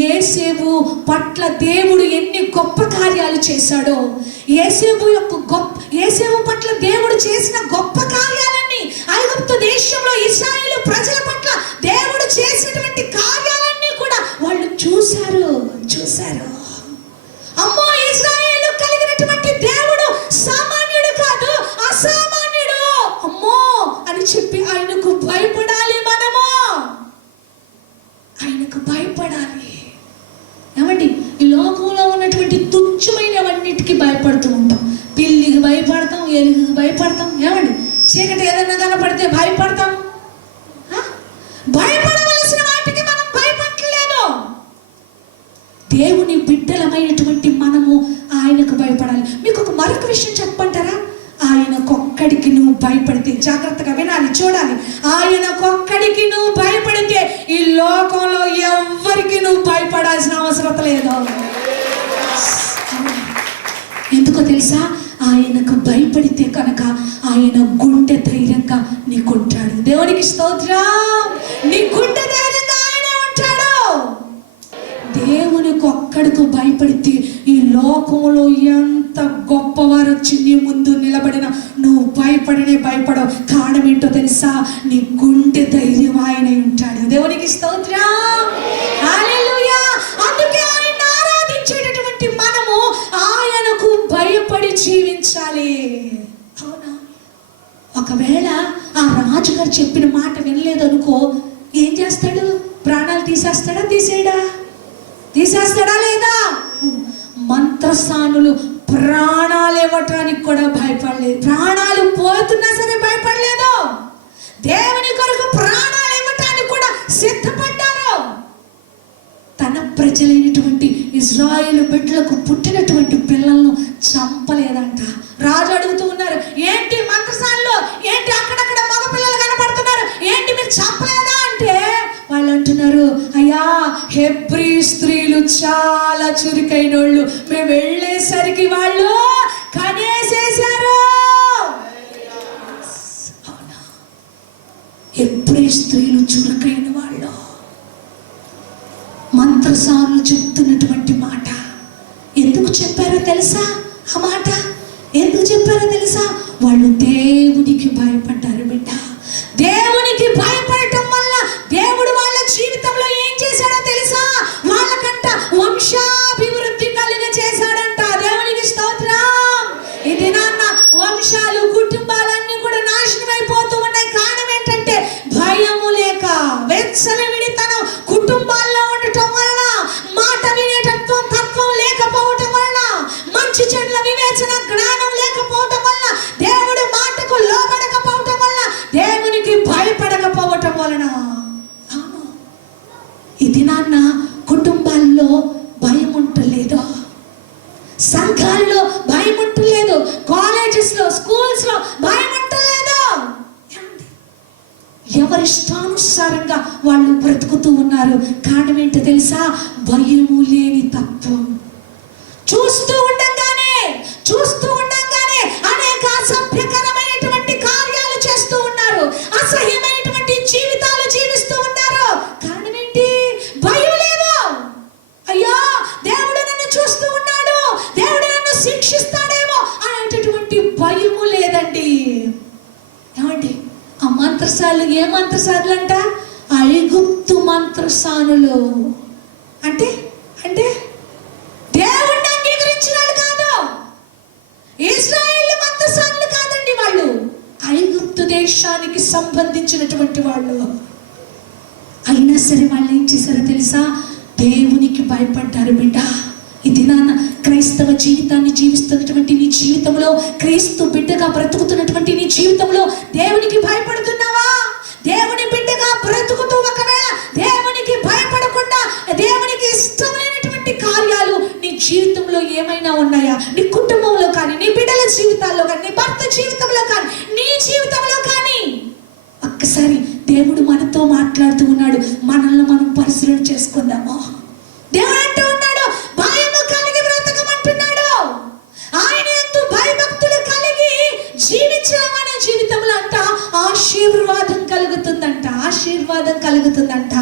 యేసేపు పట్ల దేవుడు ఎన్ని గొప్ప కార్యాలు చేశాడో, యేసేపు పట్ల దేవుడు చేసిన గొప్ప కార్యాలన్నీ, ఐగుప్తు దేశంలో ఇశ్రాయేలు ప్రజల పట్ల దేవుడు చేసినటువంటి కార్యాలన్నీ కూడా వాళ్ళు చూశారు. అమ్మో, ఇశ్రాయేలు కలిగినటువంటి దేవుడు సామాన్యుడు కాదు, అసామాన్యుడు. అమ్మో అని చెప్పి ఆయనకు భయపడాలి. మనము ఆయనకు భయపడాలి. ఏమండి, ఈ లోకంలో ఉన్నటువంటి తుచ్చమైనవన్నిటికీ భయపడుతూ ఉంటాం. పిల్లికి భయపడతాం, ఎలుగుకి భయపడతాం. ఏమండి, చీకటి ఏదైనా కనపడితే భయపడతాం. భయపడవలసిన వాటికి మనం భయపడలేదు. దేవుని బిడ్డలమైనటువంటి మనము ఆయనకు భయపడాలి. మీకు ఒక మరొక విషయం చెప్పంటారా? ఆయనకొక్కడికి నువ్వు భయపడితే, జాగ్రత్తగా వినాలి, చూడాలి. ఆయనకొక్కడికి నువ్వు భయపడితే ఈ లోకంలో ఎవ్వరికి నువ్వు భయపడాల్సిన అవసరం లేదు. ఎందుకో తెలుసా? ఆయనకు భయపడితే కనుక ఆయన గుండె ధైర్యంగా నీకుంటాడు. దేవునికి స్తోత్రం. నీ గుండె ధైర్యంగా ఆయన ఉంటాడు. దేవునికి ఒక్కడికి భయపడితే ఈ లోకంలో ఎంత గొప్పవారు వచ్చి నీ ముందు నిలబడిన నువ్వు భయపడవు. కారణం ఏంటో తెలుసా? నీ గుండె ధైర్యం ఆయన ఉంటాడు. దేవునికి స్తోత్రం, హల్లెలూయా. అందుకే ఆయన ఆరాధించేటటువంటి మనము ఆయనకు భయపడి జీవించాలి. అవునా? ఒకవేళ ఆ రాజుగారు చెప్పిన మాట వినలేదు అనుకో, ఏం చేస్తాడు? ప్రాణాలు తీసేస్తాడా? తీసేస్తాడా లేదా? మంత్రసానులు ప్రాణాలు ఇవ్వటానికి కూడా భయపడలేదు. ప్రాణాలు పోతున్నా సరే భయపడలేదు. దేవుని కొరకు ప్రాణాలు ఇవ్వటానికి కూడా సిద్ధపడ్డారు. తన ప్రజలైనటువంటి ఇజ్రాయేలు బిడ్డలకు పుట్టినటువంటి పిల్లలను చంపలేదంట. రాజు అడుగుతూ ఉన్నారు, ఏంటి మంత్రసాలలో ఏంటి అక్కడక్కడ మగ పిల్లలు కనపడుతున్నారు, ఏంటి మీరు చంపలేదా అంటే వాళ్ళు అంటున్నారు, అయ్యా హెబ్రీ స్త్రీలు చాలా చురుకైనోళ్ళు, మేము వెళ్ళేసరికి వాళ్ళు కనేసేశారు. హెబ్రీ స్త్రీలు చురుకైన వాళ్ళు. మంత్రసానులు చెప్తున్నటువంటి మాట ఎందుకు చెప్పారో తెలుసా? ఆ మాట ఎందుకు చెప్పారో తెలుసా? వాళ్ళు దేవునికి భయపడ్డారు బిడ్డ. దేవునికి భయపడటం వల్ల దేవుడు వాళ్ళ జీవితంలో ఏం చేశాడో తెలుసా? వాళ్ళకంట వంశాభివృద్ధి కలిగ చేశాడంట. దేవునికి స్తోత్రం. ఇది నాన్న వంశాలు కుటుంబాలన్నీ కూడా నాశనం అయిపోతూ ఉన్నాయి. కారణం ఏంటంటే భయము లేక, వెచ్చలవిడితనం కుటుంబాల్లో ఉండటం వలన, మాట వినేటత్వం తత్వం లేకపోవటం వలన, మంచి చెడ్ల వివేచన జ్ఞానం లేకపోవటం వలన, దేవుడు మాటకు లోబడకపోవటం వలన, దేవునికి భయపడకపోవటం వలన. ఇది నాన్న కుటుంబాల్లో భయం ఉండలేదు, సంఘాల్లో భయం ఉండలేదు, కాలేజెస్లో స్కూల్స్లో భయం ఉండలేదు. ఎవరిష్టానుసారంగా వాళ్ళు బ్రతుకుతూ ఉన్నారు. కారణం ఏంటో తెలుసా? భయము లేని తత్వం. చూస్తూ ఉండంగానే అనేక అసభ్యకరమైనటువంటి కార్యాలు చేస్తూ ఉన్నారు, అసహ్యమైనటువంటి జీవితాలు జీవిస్తూ ఉన్నారు. కారణం ఏంటి? భయం లేదు. అయ్యో దేవుడు నన్ను చూస్తూ ఉన్నాడు, దేవుడు నన్ను శిక్షిస్తాడేమో అనేటటువంటి భయము లేదండి. ఏమండి ఆ మంత్రసానులు ఏ మంత్రసానులు అంట? ఐగుప్తు మంత్రసానులు. అంటే అంటే దేవుణ్ణి అంగీకరించిన వాళ్ళు కాదు, ఇశ్రాయేలు మంత్రసానులు కాదండి. వాళ్ళు ఐగుప్తు దేశానికి సంబంధించినటువంటి వాళ్ళు. అయినా సరే వాళ్ళు ఏం చేశారో తెలుసా? దేవునికి భయపడ్డారు బిడ్డ. ఇది నాన్న క్రైస్తవ జీవితాన్ని జీవిస్తున్నటువంటి నీ జీవితంలో, క్రీస్తు బిడ్డగా బ్రతుకుతున్నటువంటి నీ జీవితంలో దేవునికి భయపడుతున్నావా? దేవుని బిడ్డగా బ్రతుకుతూ ఒకవేళ దేవునికి భయపడకుండా దేవునికి ఇష్టమైనటువంటి కార్యాలు నీ జీవితంలో ఏమైనా ఉన్నాయా? నీ కుటుంబంలో కానీ, నీ బిడ్డల జీవితాల్లో కానీ, నీ భర్త జీవితంలో కానీ, నీ జీవితంలో కానీ ఒక్కసారి దేవుడు మనతో మాట్లాడుతూ ఉన్నాడు. మనల్ని మనం పరిశీలన చేసుకుందాము. దేవుడు అంటూ ఉన్నాడు, భయము కలిగి బ్రతకమంటున్నాడు. ఆయన యందు భయభక్తులు కలిగి జీవించడం అనే జీవితంలో అంట ఆశీర్వాదం కలుగుతుందంట.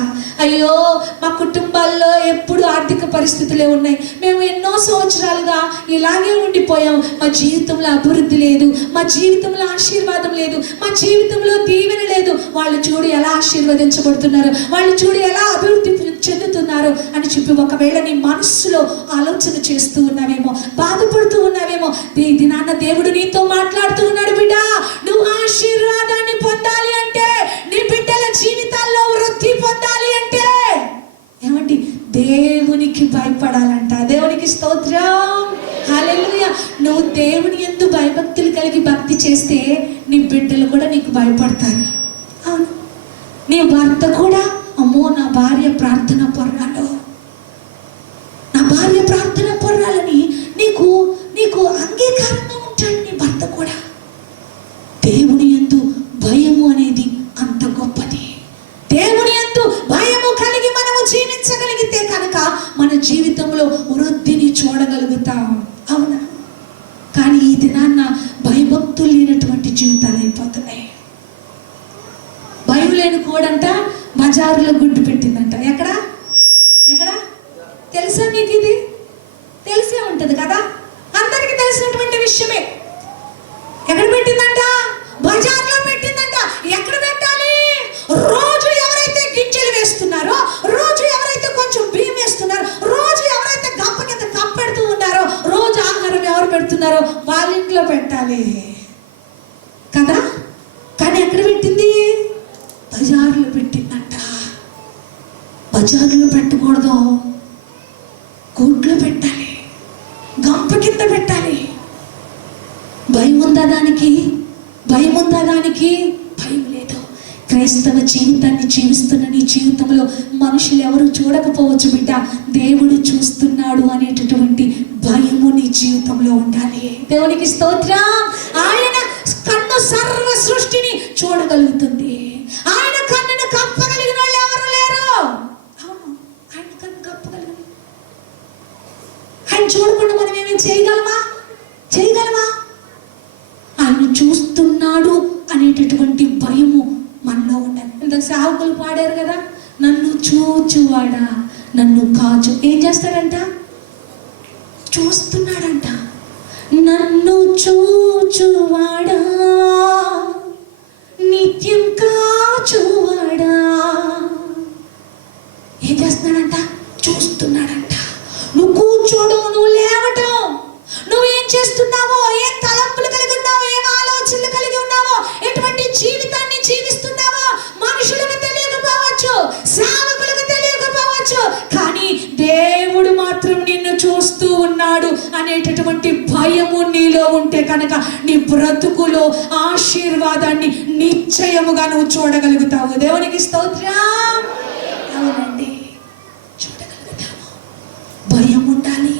అయ్యో మా కుటుంబాల్లో ఎప్పుడు ఆర్థిక పరిస్థితులే ఉన్నాయి, మేము ఎన్నో సంవత్సరాలుగా ఇలాగే ఉండిపోయాం, మా జీవితంలో అభివృద్ధి లేదు, మా జీవితంలో ఆశీర్వాదం లేదు, మా జీవితంలో దీవెన లేదు. వాళ్ళు చూడు ఎలా ఆశీర్వదించబడుతున్నారు, వాళ్ళు చూడు ఎలా అభివృద్ధి చెందుతున్నారు అని చెప్పి ఒకవేళ నీ మనస్సులో ఆలోచన చేస్తూ ఉన్నావేమో, బాధపడుతూ ఉన్నావేమో. ఇది నాన్న దేవుడు నీతో మాట్లాడుతూ ఉన్నాడు. బిడ్డ, నువ్వు ఆశీర్వాదాన్ని పొందాలి అంటే, నీ బిడ్డల జీవితాల్లో వృద్ధి పొందాలి అంటే ఏమండి? దేవునికి భయపడాలంట. దేవునికి స్తోత్రం, హల్లెలూయా. నువ్వు దేవుని యందు భయభక్తులు కలిగి భక్తి చేస్తే నీ బిడ్డలు కూడా నీకు భయపడతారు. అవును, నీ భర్త కూడా, అమ్మో నా భార్య ప్రార్థన పొర్రాలు, నా భార్య ప్రార్థన పొర్రాలని నీకు అంగీకారంగా ఉంటాడు నీ భర్త కూడా. దేవుని యందు భయము అనేది అంత గొప్పది. దేవుని యందు భయము కలిగి మనము జీవించగలిగితే కనుక మన జీవితంలో వృద్ధిని చూడగలుగుతాం. అవునా? కానీ ఈ దినాన్న భయభక్తులు లేనటువంటి జీవితాలు అయిపోతున్నాయి. భయం లేని కోడంట బజారులో గుడ్డు పెట్టిందంట. ఎక్కడ తెలుసా నీకు? ఇది తెలిసే ఉంటుంది కదా, అందరికి తెలిసినటువంటి విషయమే. ఎక్కడ పెట్టిందంట? బజార్లో పెట్టిందంట. ఎక్కడ పెట్టాలి? రోజు ఎవరైతే గింజలు వేస్తున్నారో, రోజు ఎవరైతే కొంచెం బియ్యం వేస్తున్నారో, రోజు ఎవరైతే గంప కింద కప్పెడుతూ ఉన్నారో, రోజు ఆహారం ఎవరు పెడుతున్నారో వాళ్ళ ఇంట్లో పెట్టాలి కదా. కానీ ఎక్కడ పెట్టింది? బజార్లో పెట్టిందంట. కింద పెట్టాలి. భయం ఉందా దానికి? భయం ఉందా దానికి? భయం లేదు. క్రైస్తవ జీవితాన్ని జీవిస్తున్న నీ జీవితంలో మనుషులు ఎవరు చూడకపోవచ్చు బిడ్డ, దేవుడు చూస్తున్నాడు అనేటటువంటి భయము నీ జీవితంలో ఉండాలి. దేవునికి స్తోత్రం. ఆయన కన్ను సర్వ సృష్టిని చూడగలుగుతుంది. ఆయన కన్నును కప్పగలిగిన వాళ్ళు ఎవరు లేరు. అవును, ఆయన కన్ను కప్పగలిగిన, ఆయన చూడకుండా మనం ఏమేమి చేయగలమా? ఆయన చూస్తున్నాడు అనేటటువంటి భయము మనలో ఉండాలి. ఇంత సేవకులు పాడారు కదా, నన్ను చూచువాడా నన్ను కాచు. ఏం చేస్తాడంట? చూస్తున్నాడంట. నన్ను చూచువాడా నిత్యం కాచువాడా. ఏం చేస్తున్నాడంట? చూస్తున్నాడంట. నువ్వు కూర్చోవడం, నువ్వు లేవటం, నువ్వేం చేస్తున్నావో, ఏం తలంపులు కలిగి ఉన్నావో, ఏం ఆలోచనలు కలిగి ఉన్నావో, ఎటువంటి జీవితాన్ని జీవిస్తున్నావో మనుషులకు తెలియకపోవచ్చు, సేవకులకు తెలియకపోవచ్చు, కానీ దేవుడు మాత్రం నిన్ను చూస్తూ ఉన్నాడు అనేటటువంటి భయము నీలో ఉంటే కనుక నీ బ్రతుకులో ఆశీర్వాదాన్ని నిశ్చయముగా నువ్వు చూడగలుగుతావు. దేవునికి స్తోత్రం. అవునండి, చూడగలుగుతాము. భయం ఉండాలి.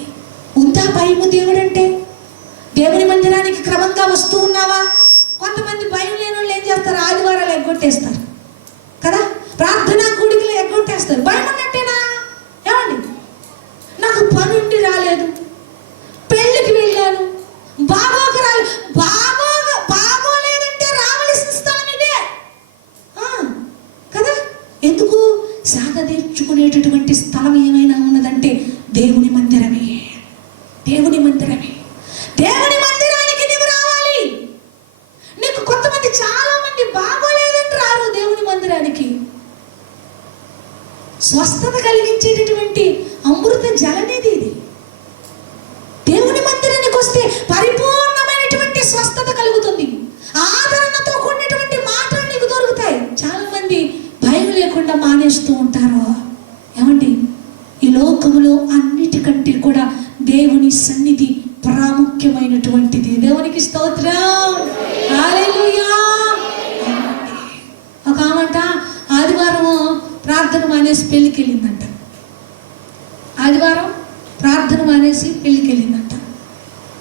ఉందా భయము దేవుడంటే? దేవుని మందిరానికి క్రమంగా వస్తూ ఉన్నావా? కొంతమంది భయం లేని వాళ్ళు ఏం చేస్తారు? ఆదివారాలు ఎగ్గొట్టేస్తారు కదా, ప్రార్థనా కూడికలు ఎగ్గొట్టేస్తారు. భయం ఉన్నట్టేనా? ఏమండి, నాకు పని ఉండి రాలేదు, పెళ్ళికి వెళ్ళాను, బాగోలేదంటే రావలసిన స్థలం ఇదే కదా. ఎందుకు? సాగదీర్చుకునేటటువంటి స్థలం ఏమైనా ఉన్నదంటే దేవుని మందిరమే. దేవుని మందిరమే. దేవుని మందిరానికి నీవు రావాలి. నీకు కొంతమంది, చాలా మంది బాగోలేదని రారు దేవుని మందిరానికి. స్వస్థత కలిగించేటటువంటి అమృత జలనిధి ఇది. దేవుని మందిరానికి వస్తే పరిపూర్ణమైనటువంటి స్వస్థత కలుగుతుంది. ఆదరణతో కూడినటువంటి మాటలు నీకు దొరుకుతాయి. చాలా మంది భయం లేకుండా మానేస్తూ ఉంటారు. ఏమండి, ఈ లోకములో అన్నిటికంటే కూడా దేవుని సన్నిధి ప్రాముఖ్యమైనటువంటిది. దేవునికి స్తోత్రం. హల్లెలూయా. ఒక ఆమంట ఆదివారం ప్రార్థన మానేసి పెళ్ళికి వెళ్ళిందంట. ఆదివారం ప్రార్థన మానేసి పెళ్ళికి వెళ్ళిందంట.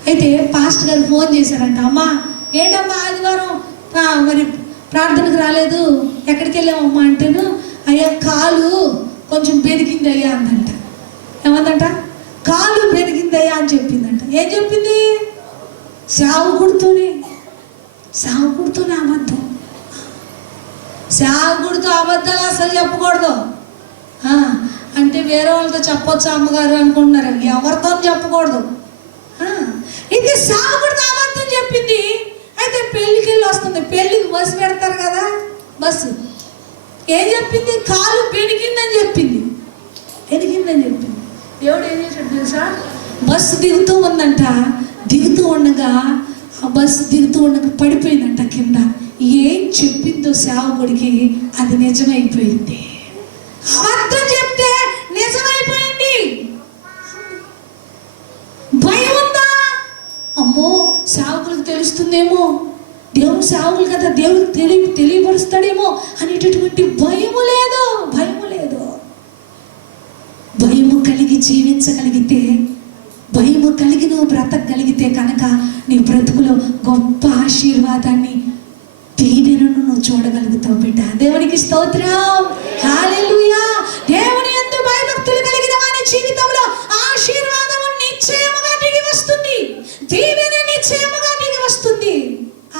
అయితే పాస్టర్ గారు ఫోన్ చేశారంట, అమ్మా ఏంటమ్మా ఆదివారం మరి ప్రార్థనకు రాలేదు, ఎక్కడికి వెళ్ళామమ్మా అంటేను, అయ్యా కాలు కొంచెం పెరిగింది అయ్యా అందంట. ఏమందంట? కాలు పెరిగిందయ్యా అని చెప్పిందంట. ఏం చెప్పింది? సేవకుడితోనే అబద్ధం. సేవకుడితో అబద్ధాలు అసలు చెప్పకూడదు. అంటే వేరే వాళ్ళతో చెప్పొచ్చు అమ్మగారు అనుకుంటున్నారు. ఎవరితో చెప్పకూడదు. ఇది సేవకుడితో అబద్ధం చెప్పింది. అయితే పెళ్ళికి వెళ్ళి వస్తుంది. పెళ్ళికి బస్సు పెడతారు కదా, బస్సు ఏం చెప్పింది? కాలు పెరిగిందని చెప్పింది. దేవుడు ఏం చేశాడు తెలుసా? బస్సు దిగుతూ ఉందంట. దిగుతూ ఉండగా పడిపోయిందంట కింద. ఏం చెప్పిందో సేవకుడికి అది నిజమైపోయింది. అబద్ధం చెప్తే నిజమైపోయింది. భయం ఉందా? అమ్మో, సేవకులకు తెలుస్తుందేమో, దేవుడు సేవకులు కదా, దేవుడు తెలియపరుస్తాడేమో అనేటటువంటి భయము లేదు. భయము కలిగి జీవించగలిగితే, భయము కలిగి నువ్వు బ్రతకగలిగితే కనుక నీ బ్రతుకులో గొప్ప ఆశీర్వాదాన్ని, దీవెనను నువ్వు చూడగలుగుతావు బిడ్డ. దేవునికి స్తోత్రం. హల్లెలూయా. దేవుని యందు భయభక్తులు కలిగిన వారి జీవితంలో ఆశీర్వాదము నిశ్చయముగా దిగి వస్తుంది. దీవెన నిశ్చయముగా దిగి వస్తుంది.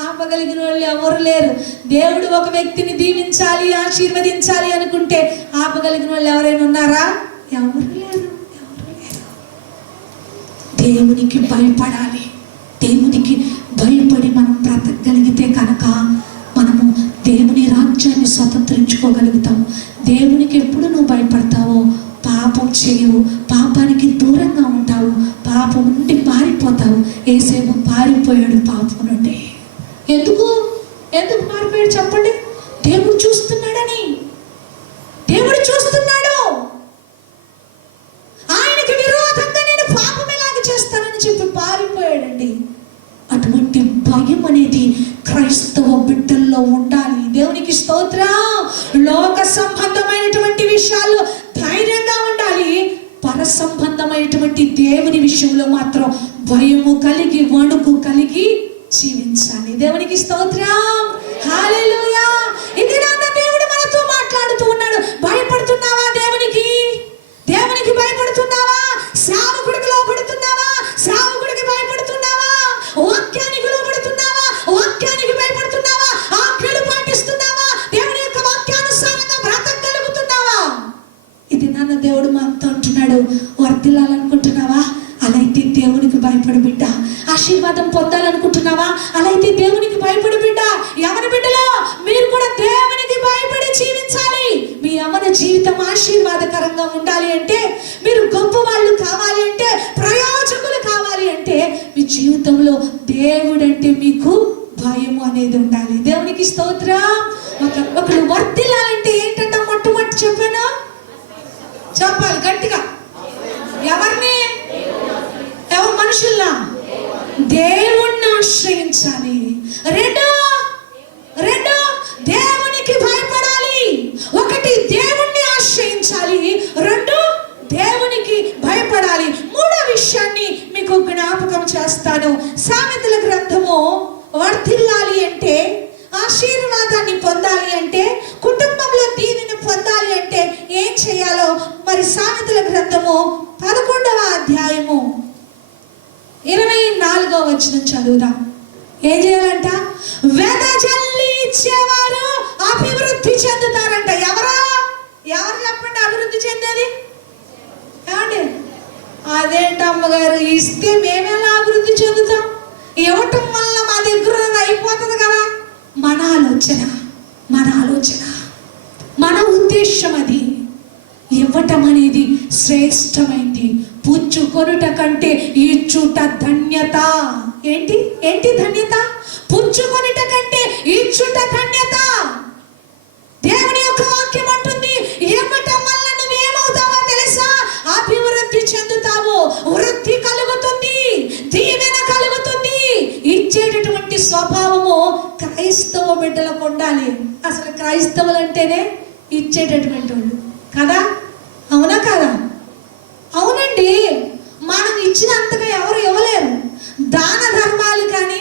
ఆపగలిగిన వాళ్ళు ఎవరు లేరు. దేవుడు ఒక వ్యక్తిని దీవించాలి, ఆశీర్వదించాలి అనుకుంటే ఆపగలిగిన వాళ్ళు ఎవరైనా ఉన్నారా? ఎవరు లేరు. దేవునికి భయపడాలి. దేవునికి భయపడి మనం బ్రతకగలిగితే కనుక మనము దేవుని రాజ్యాన్ని స్వతంత్రించుకోగలుగుతాము. దేవునికి ఎప్పుడు నువ్వు భయపడతావో పాపం చేయవు, పాపానికి దూరంగా ఉంటావు, పాపం నుండి పారిపోతావు. యేసేపు పారిపోయాడు పాపం నుండి. ఎందుకు పారిపోయాడు చెప్పండి? దేవుడు చూస్తున్నాడని. దేవుడు చూస్తున్నాడు. ఆయనకి విరోధంగా నేను పాపం ఎలాగ చేస్తానని చెప్పి లేదండి. అటువంటి భయం అనేది క్రైస్తవ బిడ్డల్లో ఉండాలి. దేవునికి స్తోత్రం. లోక సంబంధమైనటువంటి విషయాల్లో ధైర్యంగా ఉండాలి. పర సంబంధమైనటువంటి దేవుని విషయంలో మాత్రం భయము కలిగి వణుకు కలిగి జీవించాలి. దేవునికి స్తోత్రం. హల్లెలూయా. ఇది నాన్న దేవుడు మనతో మాట్లాడుతూ ఉన్నాడు. భయపడుతున్నావా దేవునికి? దేవునికి భయపడుతున్నావా? సేవకుడికి లోబడుతున్నావా? సేవకుడికి భయపడుతున్నావా? వాక్యానికి లోబడుతున్నావా? వాక్యానికి భయపడుతున్నావా? ఆజ్ఞలు పాటిస్తున్నావా? దేవుని యొక్క వాక్యానుసారంగా బ్రతకగలుగుతున్నావా? ఇది నాన్న దేవుడు మనతో అంటున్నాడు. వర్ధిల్లాలనుకుంటున్నావా? అలా అయితే దేవునికి భయపడి బిడ్డ. ఆశీర్వాదం పొందాలనుకుంటున్నావా? అలా అయితే దేవునికి భయపడి బిడ్డ. యవన బిడ్డలో మీరు కూడా దేవునికి భయపడి జీవించాలి. మీ యవన జీవితం ఆశీర్వాదకరంగా ఉండాలి అంటే, మీరు గొప్ప వాళ్ళు కావాలి అంటే, ప్రయోజకులు కావాలి అంటే, మీ జీవితంలో దేవుడు అంటే మీకు భయము అనేది ఉండాలి. దేవునికి స్తోత్రం. ఒకరు వర్ధిల్లాలంటే ఏంటంటే మొట్టమొదటి చెప్పాను, చెప్పాలి గట్టిగా. ఎవరిని? ఎవరు? మనుషుల్లా? దేవుణ్ణి ఆశ్రయించాలి. రెండో దేవునికి భయపడాలి. ఒకటి దేవుణ్ణి ఆశ్రయించాలి, రెండు దేవునికి భయపడాలి. మూడో విషయాన్ని మీకు జ్ఞాపకం చేస్తాను. సామెతల గ్రంథము వర్ధిల్లాలి అంటే, ఆశీర్వాదాన్ని పొందాలి అంటే, కుటుంబంలో దీనిని పొందాలి అంటే ఏం చేయాలో మరి సామెతల గ్రంథము 11వ అధ్యాయము 24వ వచనం చదువుదాం. ఏం చేయాలంట? వెదజల్లి ఇచ్చేవారు అభివృద్ధి చెందుతారంట. ఎవరు చెప్పండి అభివృద్ధి చెందేది? ఏమండి? అదేంటి అమ్మగారు, ఇస్తే మేమేలా అభివృద్ధి చెందుతాం? ఇవ్వటం వల్ల మా దగ్గర అయిపోతుంది కదా. మన ఆలోచన మన ఉద్దేశం అది. ఇవ్వటం అనేది శ్రేష్టమైంది. పుచ్చుకొనుట కంటే ఇచ్చుట ధన్యత. ఏంటి ధన్యత? పుచ్చుకొనుట కంటే ఇచ్చుట ధన్యత. దేవుని యొక్క వాక్యం అంటుంది, ఇవ్వటం వల్ల నువ్వేమవుతావో తెలుసా? అభివృద్ధి చెందుతావు, వృద్ధి కలుగుతుంది, దీవెన కలుగుతుంది. ఇచ్చేటటువంటి స్వభావము క్రైస్తవ బిడ్డలకు ఉండాలి. అసలు క్రైస్తవులు అంటేనే ఇచ్చేటటువంటి వాళ్ళు కదా. అవునా కాదా? అవునండి. మనం ఇచ్చినంతగా ఎవరు ఇవ్వలేరు. దాన ధర్మాలు కానీ,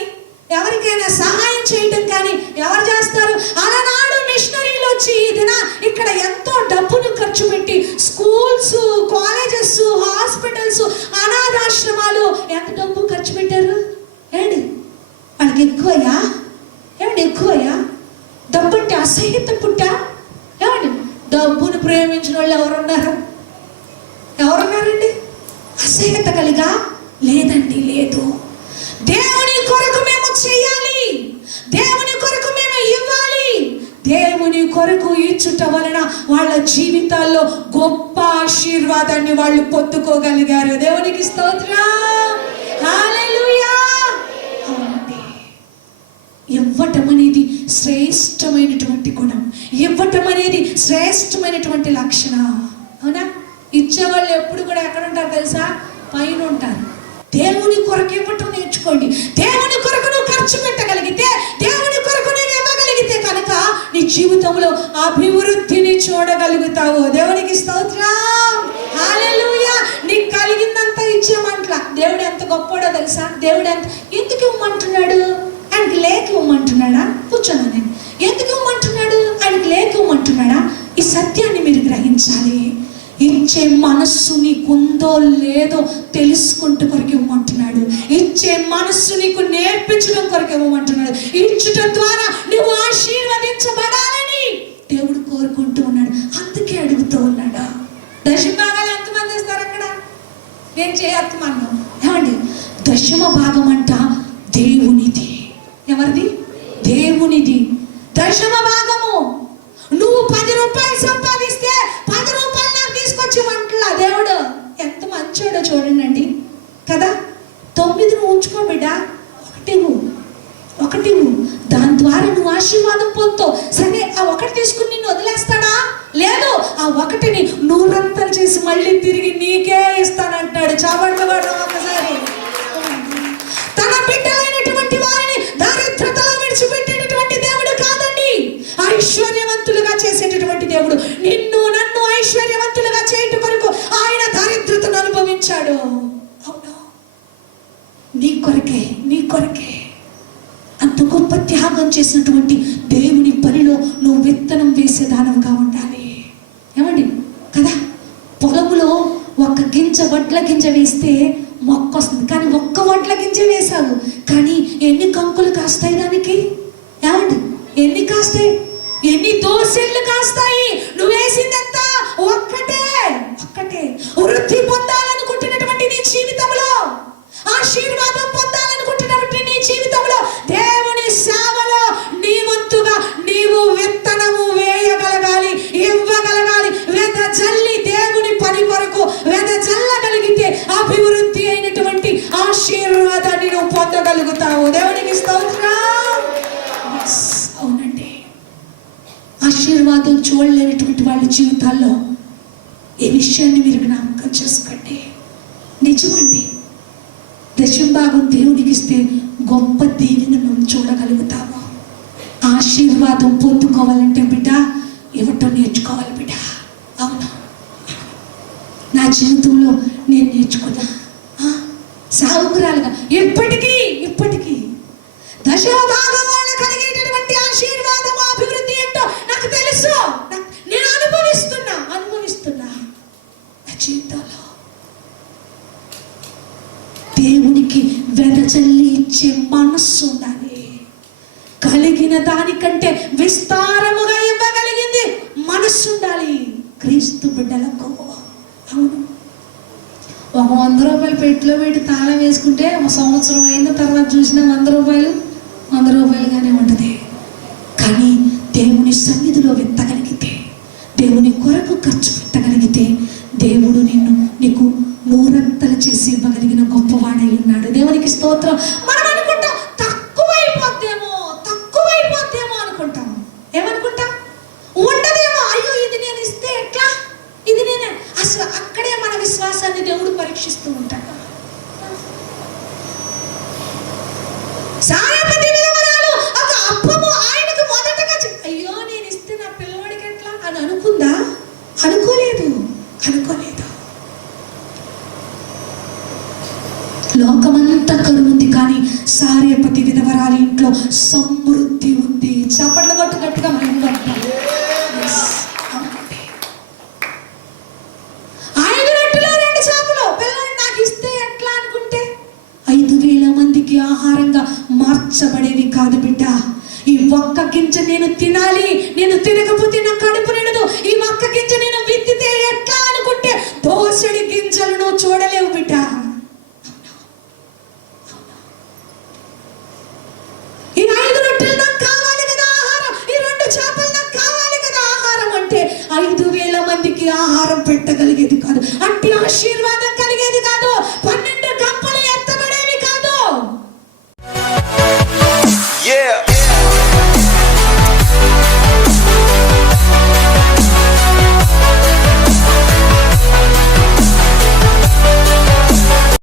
ఎవరికైనా సహాయం చేయటం కానీ ఎవరు చేస్తారు? అలనాడు మిషనరీలు వచ్చి ఇక్కడ ఎంతో డబ్బును ఖర్చు పెట్టి స్కూల్స్, కాలేజెస్, హాస్పిటల్స్, అనాథాశ్రమాలు ఎంత డబ్బు ఖర్చు పెట్టారు? ఏంటి వాళ్ళకి ఎక్కువయ్యా? ఎక్కువయ్యా? డబ్బు అంటే అసహ్యత పుట్టా? ఏమండి? డబ్బును ప్రేమించిన వాళ్ళు ఎవరున్నారండి? అసహ్యత కలిగా? లేదండి, లేదు. దేవుని కొరకు మేము చేయాలి, దేవుని కొరకు మేము ఇవ్వాలి. దేవుని కొరకు ఇచ్చుట వలన వాళ్ళ జీవితాల్లో గొప్ప ఆశీర్వాదాన్ని వాళ్ళు పొందుకోగలిగారు. దేవునికి స్తోత్రం. హల్లెలూయా. ఇవ్వటం అనేది శ్రేష్టమైనటువంటి గుణం. ఇవ్వటం అనేది శ్రేష్టమైనటువంటి లక్షణం. అవునా? ఇచ్చేవాళ్ళు ఎప్పుడు కూడా ఎక్కడ ఉంటారు తెలుసా? పైన ఉంటారు. దేవుని కొరకు ఇవ్వటం నేర్చుకోండి. దేవుని కొరకు నువ్వు ఖర్చు పెట్టగలిగితే, దేవుని కొరకు నువ్వు ఇవ్వగలిగితే కనుక నీ జీవితంలో అభివృద్ధిని చూడగలుగుతావు. దేవునికి స్తోత్రం. హల్లెలూయా. నీకు కలిగిందంతా ఇచ్చేమంట్ల. దేవుడు ఎంత గొప్పడో తెలుసా? దేవుడు ఎందుకు ఇవ్వమంటున్నాడు? ఆయనకి లేక ఇవ్వమంటున్నాడా? కూర్చోను నేను. ఎందుకు ఇవ్వమంటున్నాడు? ఆయనకి లేక ఇవ్వమంటున్నాడా? ఈ సత్యాన్ని మీరు గ్రహించాలి. ఇచ్చే మనస్సు నీకుందో లేదో తెలుసుకుంటూ కొరకు ఇవ్వమంటున్నాడు. ఇచ్చే మనస్సు నీకు నేర్పించడం కొరకు ఇవ్వమంటున్నాడు. ఇచ్చటం ద్వారా నువ్వు ఆశీర్వదించబడాలని దేవుడు కోరుకుంటూ ఉన్నాడు. అందుకే అడుగుతూ ఉన్నాడు. దశమ భాగాలు ఎంతమంది ఇస్తారు అక్కడ? నేను చేయత్మన్నాను. ఏమండి? దశమ భాగం అంట దేవునిది. ఎవరిది? దేవునిది. దశమ భాగము. నువ్వు 10 రూపాయలు సంపాదిస్తే 10 రూపాయలు నాకు తీసుకొచ్చి వంటలా. దేవుడు ఎంత మంచోడో చూడండి కదా. 9 నువ్వు ఉంచుకో బిడ్డ, ఒకటి దాని ద్వారా నువ్వు ఆశీర్వాదం పొందుతావు. సరే, ఆ ఒకటి తీసుకుని నిన్ను వదిలేస్తాడా? లేదు. ఆ ఒకటిని 100 చేసి మళ్ళీ తిరిగి నీకే ఇస్తానంటాడు. చాపట్ల వాడు ఒకసారి తన నిన్ను నన్ను ఐశ్వర్యవంతులుగా చేయటం కొరకు ఆయన దారిద్రతను అనుభవించాడు. అవును, నీ కొరకే అంత గొప్ప త్యాగం చేసినటువంటి దేవుని పనిలో నువ్వు విత్తనం వేసేదానవుగా ఉండాలి. ఏమండి కదా, పొలములో ఒక్క వడ్ల గింజ వేస్తే మొక్క వస్తుంది, కానీ ఒక్క వడ్ల గింజ వేశావు, కానీ ఎన్ని కంకులు కాస్తాయి దానికి? ఏమండి ఎన్ని కాస్తాయి? ఎన్ని దోసెళ్ళు కాస్తాయి? నువ్వు వేసిందంతా ఒక్కటే. వృద్ధి పొందాలనుకుంటున్నటువంటి నీ జీవితంలో, ఆశీర్వాదం పొందాలనుకుంటున్నటువంటి నీ జీవితంలో, దేవుని సేవలో నీ వంతుగా నీవు విత్తనము వేయగలగాలి, ఇవ్వగలగాలి. వెదజల్లి దేవుని పని కొరకు వెదజల్లగలిగితే అభివృద్ధి అయినటువంటి ఆశీర్వాదాన్ని నువ్వు పొందగలుగుతావు. దేవునికి స్తోత్రం. అవునండి, ఆశీర్వాదం చూడలేనటువంటి వాళ్ళ జీవితాల్లో ఈ విషయాన్ని మీరు జ్ఞాపకం చేసుకోండి. నిజమండి, దశంభాగం దేవునికి ఇస్తే గొప్ప దీవెన మనం చూడగలుగుతాము. ఆశీర్వాదం పొందుకోవాలంటే బిడ్డ ఇవ్వటం నేర్చుకోవాలి బిడ్డ. అవును, నా జీవితంలో నేను నేర్చుకున్నా. సావుకురాలుగా ఇప్పటికీ దశంభాగం వల్ల కలిగేటటువంటి ఆశీర్వాదం, అభివృద్ధి ఏంటో నాకు తెలుసు. నేను అనుభవిస్తున్నా నా జీవితంలో. దేవునికి వెదజల్లి ఇచ్చే మనస్సు ఉండాలి. కలిగిన దానికంటే విస్తారముగా ఇవ్వగలిగింది మనస్సు ఉండాలి క్రీస్తు బిడ్డలకు. అవును, ఒక 100 రూపాయలు పెట్టిలో పెట్టి తాళం వేసుకుంటే ఒక సంవత్సరం అయిన తర్వాత చూసిన 100 రూపాయలుగానే ఉంటుంది. కానీ దేవుని సన్నిధిలో విత్తగలిగితే, దేవుని కొరకు ఖర్చు పెట్టగలిగితే, దేవుడు నీకు 100 చేసి ఇవ్వగలిగిన గొప్పవాడై ఉన్నాడు. దేవునికి స్తోత్రం. మనం అనుకుంటాం తక్కువైపోద్దేమో అనుకుంటాం. ఏమనుకుంటాం? ఉండదేమో, అయ్యో ఇది నేను ఇస్తే ఎట్లా, ఇది నేను అసలు. అక్కడే మన విశ్వాసాన్ని దేవుడు పరీక్షిస్తూ ఉంటాడు. సాయపతి విధవరాలు ఒక అప్పము ఆయనకు మొదటగా అయ్యో నేను ఇస్తే నా పిల్లవాడికి ఎట్లా అని అనుకుందా? అనుకోలేదు. లోకమంతా కరువుంది, కానీ సారేపతి విధవరాలి ఇంట్లో సమృద్ధి ఉంది. చప్పట్లు కొట్టు గట్టిగా మనం కొట్టాలి. 5 రొట్టెలు 2 చేపలు పిల్లలు నాకు ఇస్తే ఎట్లా అనుకుంటే 5,000 మందికి ఆహారంగా మార్చబడేవి కాదు బిడ్డ. ఈ ఒక్క గింజ నేను తినాలి, నేను తినకపోతే నా కడుపు నిండదు, ఈ ఒక్క గింజ నేను విత్తితే ఎట్లా అనుకుంటే దోసెడి